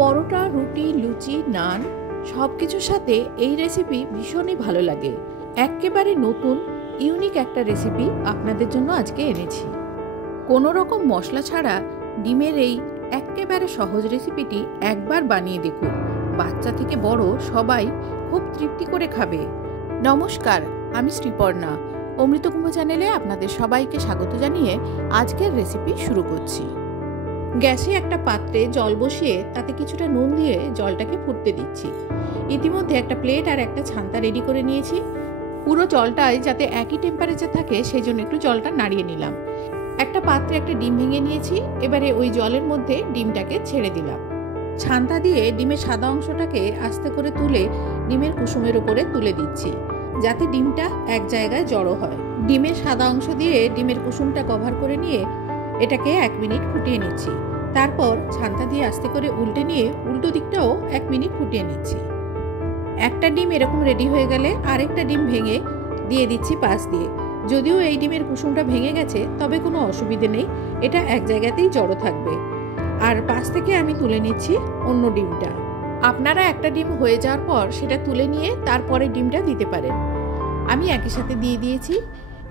পরোটা, রুটি, লুচি, নান সবকিছুর সাথে এই রেসিপি ভীষণই ভালো লাগে। একেবারে নতুন ইউনিক একটা রেসিপি আপনাদের জন্য আজকে এনেছি। কোনো রকম মশলা ছাড়া ডিমের এই একেবারে সহজ রেসিপিটি একবার বানিয়ে দেখুন। বাচ্চা থেকে বড় সবাই খুব তৃপ্তি করে খাবে। নমস্কার, আমি শ্রীপর্ণা। অমৃতকুম্ভ চ্যানেলে আপনাদের সবাইকে স্বাগত জানিয়ে আজকের রেসিপি শুরু করছি। গ্যাসে একটা পাত্রে জল বসিয়ে তাতে কিছুটা নুন দিয়ে জলটাকে ফুটতে দিচ্ছি। ইতিমধ্যে একটা প্লেট আর একটা ছান্তা রেডি করে নিয়েছি। পুরো জলটাই যাতে একই টেম্পারেচার থাকে সেই জন্য একটু জলটা নাড়িয়ে নিলাম। একটা পাত্রে একটা ডিম ভেঙে নিয়েছি। এবারে ওই জলের মধ্যে ডিমটাকে ছেড়ে দিলাম। ছান্তা দিয়ে ডিমের সাদা অংশটাকে আস্তে করে তুলে ডিমের কুসুমের উপরে তুলে দিচ্ছি, যাতে ডিমটা এক জায়গায় জড়ো হয়। ডিমের সাদা অংশ দিয়ে ডিমের কুসুমটা কভার করে নিয়ে এটাকে 1 মিনিট ফুটিয়ে নিচ্ছি। তারপর ছান্তা দিয়ে আস্তে করে উল্টে নিয়ে উল্টো দিকটাও 1 মিনিট ফুটিয়ে নিচ্ছি। একটা ডিম এরকম রেডি হয়ে গেলে আরেকটা ডিম ভেঙে দিয়ে দিচ্ছি পাশ দিয়ে। যদিও এই ডিমের কুসুমটা ভেঙে গেছে তবে কোনো অসুবিধে নেই, এটা এক জায়গাতেই জড়ো থাকবে। আর পাশ থেকে আমি তুলে নিচ্ছি অন্য ডিমটা। আপনারা একটা ডিম হয়ে যাওয়ার পর সেটা তুলে নিয়ে তারপরে ডিমটা দিতে পারেন। আমি একই সাথে দিয়ে দিয়েছি।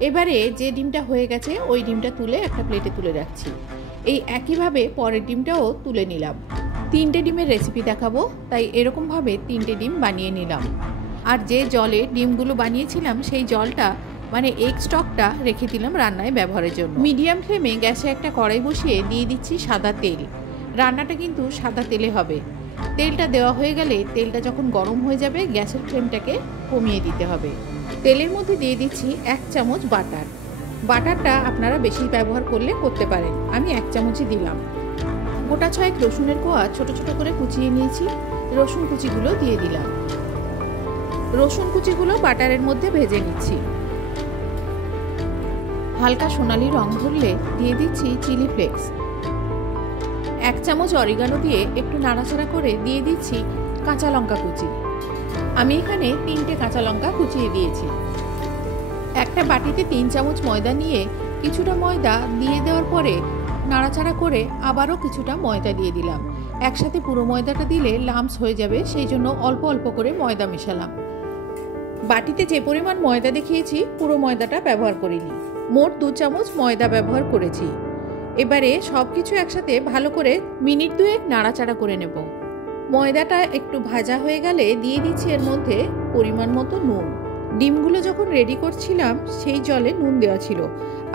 এবারে যে ডিমটা হয়ে গেছে ওই ডিমটা তুলে একটা প্লেটে তুলে রাখছি। এই একইভাবে পরের ডিমটাও তুলে নিলাম। 3টে ডিমের রেসিপি দেখাবো, তাই এরকমভাবে 3টে ডিম বানিয়ে নিলাম। আর যে জলে ডিমগুলো বানিয়েছিলাম সেই জলটা মানে এগ স্টকটা রেখে দিলাম রান্নায় ব্যবহারের জন্য। মিডিয়াম ফ্লেমে গ্যাসে একটা কড়াই বসিয়ে দিয়ে দিচ্ছি সাদা তেল। রান্নাটা কিন্তু সাদা তেলে হবে। তেলটা দেওয়া হয়ে গেলে তেলটা যখন গরম হয়ে যাবে গ্যাসের ফ্লেমটাকে কমিয়ে দিতে হবে। তেলের মধ্যে দিয়ে দিচ্ছি 1 চামচ বাটার। বাটারটা আপনারা বেশি ব্যবহার করলে করতে পারেন, আমি 1 চামচই দিলাম। গোটা 6 রসুনের কোয়া ছোট ছোট করে কুচিয়ে নিয়েছি। রসুন কুচিগুলো দিয়ে দিলাম। রসুন কুচিগুলো বাটারের মধ্যে ভেজে নিচ্ছি। হালকা সোনালি রং ধরলে দিয়ে দিচ্ছি চিলি ফ্লেক্স। 1 চামচ অরিগানো দিয়ে একটু নাড়াচাড়া করে দিয়ে দিচ্ছি কাঁচা লঙ্কা কুচি। আমি এখানে 3টে কাঁচা লঙ্কা কুচিয়ে দিয়েছি। একটা বাটিতে 3 চামচ ময়দা নিয়ে কিছুটা ময়দা দিয়ে দেওয়ার পরে নাড়াচাড়া করে আবারও কিছুটা ময়দা দিয়ে দিলাম। একসাথে পুরো ময়দাটা দিলে লাম্পস হয়ে যাবে, সেই জন্য অল্প অল্প করে ময়দা মেশালাম। বাটিতে যে পরিমাণ ময়দা দেখিয়েছি পুরো ময়দাটা ব্যবহার করিনি, মোট 2 চামচ ময়দা ব্যবহার করেছি। এবারে সব কিছু একসাথে ভালো করে মিনিট 2 নাড়াচাড়া করে নেব। ময়দাটা একটু ভাজা হয়ে গেলে দিয়ে দিচ্ছি এর মধ্যে পরিমাণ মতো নুন। ডিমগুলো যখন রেডি করছিলাম সেই জলে নুন দেওয়া ছিল,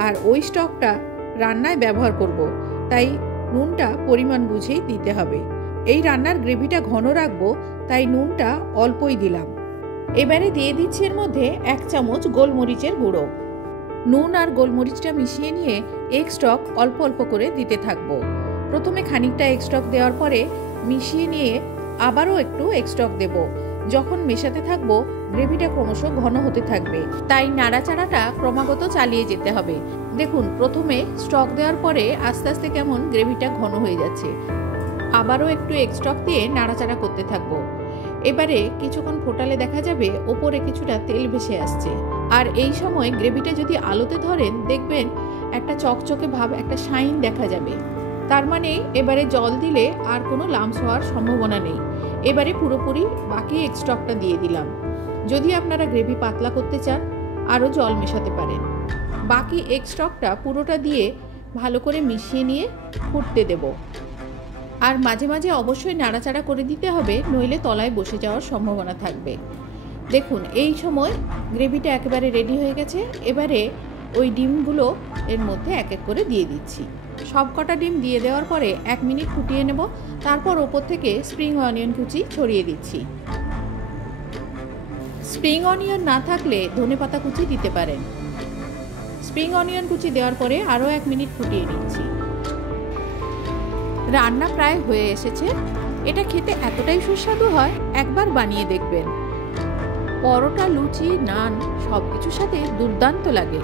আর ওই স্টকটা রান্নায় ব্যবহার করব, তাই নুনটা পরিমাণ বুঝেই দিতে হবে। এই রান্নার গ্রেভিটা ঘন রাখবো, তাই নুনটা অল্পই দিলাম। এবারে দিয়ে দিচ্ছি এর মধ্যে 1 চামচ গোলমরিচের গুঁড়ো। নুন আর গোলমরিচটা মিশিয়ে নিয়ে এগ স্টক অল্প অল্প করে দিতে থাকবো। প্রথমে খানিকটা এগ স্টক দেওয়ার পরে মিশিয়ে নিয়ে আবারও একটু এগ স্টক দেব। যখন মেশাতে থাকবো গ্রেভিটা ক্রমশ ঘন হতে থাকবে, তাই নাড়াচাড়াটা ক্রমাগত চালিয়ে যেতে হবে। দেখুন প্রথমে স্টক দেওয়ার পরে আস্তে আস্তে কেমন গ্রেভিটা ঘন হয়ে যাচ্ছে। আবারও একটু এগ স্টক দিয়ে নাড়াচাড়া করতে থাকবো। এবারে কিছুক্ষণ ফোটালে দেখা যাবে ওপরে কিছুটা তেল ভেসে আসছে। আর এই সময় গ্রেভিটা যদি আলোতে ধরেন দেখবেন একটা চকচকে ভাব, একটা শাইন দেখা যাবে। তার মানে এবারে জল দিলে আর কোনো লাম্পস হওয়ার সম্ভাবনা নেই। এবারে পুরোপুরি বাকি এগ স্টকটা দিয়ে দিলাম। যদি আপনারা গ্রেভি পাতলা করতে চান আরও জল মেশাতে পারেন। বাকি এগ স্টকটা পুরোটা দিয়ে ভালো করে মিশিয়ে নিয়ে ফুটতে দেব। আর মাঝে মাঝে অবশ্যই নাড়াচাড়া করে দিতে হবে, নইলে তলায় বসে যাওয়ার সম্ভাবনা থাকবে। দেখুন এই সময় গ্রেভিটা একেবারে রেডি হয়ে গেছে। এবারে ওই ডিমগুলো এর মধ্যে এক এক করে দিয়ে দিচ্ছি। সব কটা ডিম দিয়ে দেওয়ার পরে 1 মিনিট ফুটিয়ে নেব। তারপর ওপর থেকে স্প্রিং অনিয়ন কুচি ছড়িয়ে দিচ্ছি। স্প্রিং অনিয়ন না থাকলে ধনেপাতা কুচি দিতে পারেন। স্প্রিং অনিয়ন কুচি দেওয়ার পরে আরও 1 মিনিট ফুটিয়ে নিচ্ছি। রান্না প্রায় হয়ে এসেছে। এটা খেতে এতটাই সুস্বাদু হয়, একবার বানিয়ে দেখবেন। পরোটা, লুচি, নান সবকিছুর সাথে দুর্দান্ত লাগে।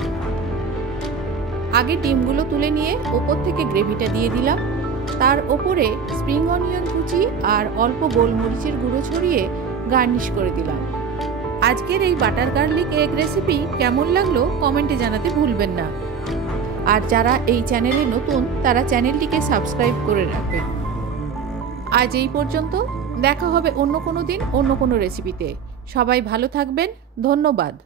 আগে ডিমগুলো তুলে নিয়ে ওপর থেকে গ্রেভিটা দিয়ে দিলাম। তার ওপরে স্প্রিং অনিয়ন কুচি আর অল্প গোলমরিচের গুঁড়ো ছড়িয়ে গার্নিশ করে দিলাম। আজকের এই বাটার গার্লিক এগ রেসিপি কেমন লাগলো কমেন্টে জানাতে ভুলবেন না। আর যারা এই চ্যানেলে নতুন তারা চ্যানেলটিকে সাবস্ক্রাইব করে রাখবেন। আজ এই পর্যন্ত। দেখা হবে অন্য কোনো দিন অন্য কোনো রেসিপিতে। সবাই ভালো থাকবেন। ধন্যবাদ।